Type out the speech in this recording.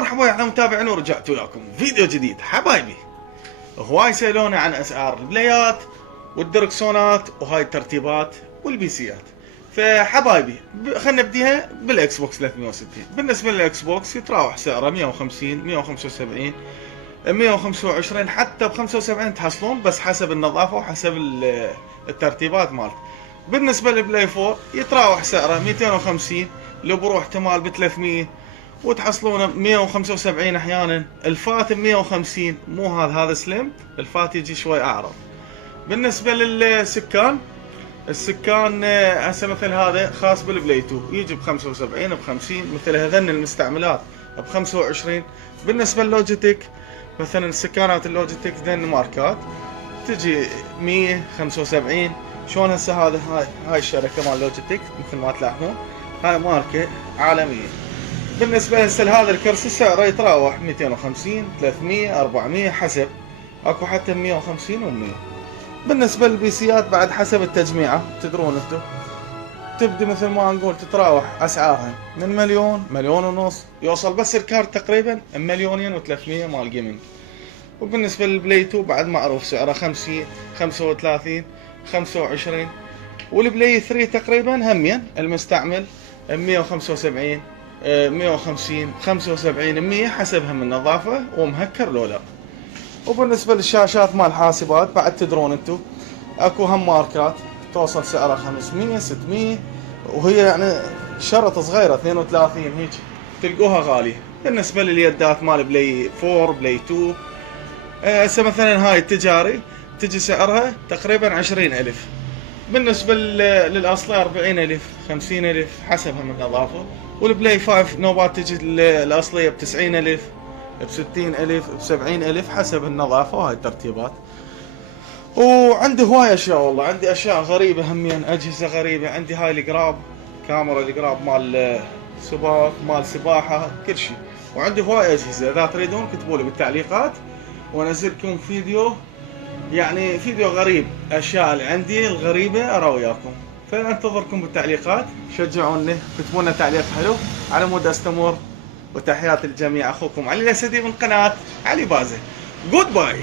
ومرحبا يا متابعين، ورجعت وياكم فيديو جديد. حبايبي هواي سألوني عن اسعار البلايات والدركسونات وهاي الترتيبات والبيسيات. فحبايبي خلينا نبديها بالاكس بوكس 360. بالنسبه للاكس بوكس يتراوح سعره 150 175 125 حتى ب 75 تحصلون، بس حسب النظافه وحسب الترتيبات مالته. بالنسبه للبلاي 4 يتراوح سعره 250 لو بروح احتمال ب 300 وتحصلونه 175 احيانا. الفات ب 150، مو هذا سليم، الفات يجي شوي اعرض. بالنسبه للسكان، السكان هسه مثل هذا خاص بالبلاي 2 يجي ب 75 ب 50، مثل هذن المستعملات ب 25. بالنسبه للوجيتك مثلا السكانات اللوجيتك ذن ماركات تجي 175. شلون هسه هذا هاي الشركه مال لوجيتك مثل ما تلاحظون، هاي ماركه عالميه. بالنسبه هسه لهذا الكرسي سعره يتراوح 250 300 400 حسب، اكو حتى 150 و100. بالنسبه للبيسيات بعد حسب التجميعه، تدرون انتم تبدي مثل ما نقول تتراوح اسعارها من مليون مليون ونص، يوصل بس الكارت تقريبا مليونين و300 مال جيمنج. وبالنسبه للبلاي 2 بعد معروف سعره 50 35 25. والبلاي 3 تقريبا همين المستعمل 175 150 75 100 حسب هم النظافه ومهكر لو لا. وبالنسبه للشاشات مال الحاسبات بعد تدرون انتم اكو هم ماركات توصل سعرها 500 600، وهي يعني شرط صغيره 32 هيك تلقوها غاليه. بالنسبه لليدات مال بلاي 4 بلاي 2 هسه مثلا هاي التجاري تجي سعرها تقريبا 20,000. بالنسبه للاصلي 40,000 50,000 حسب هم النظافه. والبلاي 5 نوبات تجي الاصليه ب 90,000 ب 60,000 ب 70,000 حسب النظافه وهاي الترتيبات. وعندي هواي اشياء، والله عندي اشياء غريبه همين، اجهزه غريبه. عندي هاي القراب، كاميرا القراب مال سباق مال سباحه كل شيء. وعندي هواي اجهزه، اذا تريدون كتبوا لي بالتعليقات وانزل لكم فيديو، يعني فيديو غريب، اشياء اللي عندي الغريبه ارى وياكم. فانتظركم بالتعليقات، شجعوني كتبوا لنا تعليق حلو على مود استمر. وتحياتي للجميع، اخوكم علي الاسدي من قناه علي بازه. جود باي.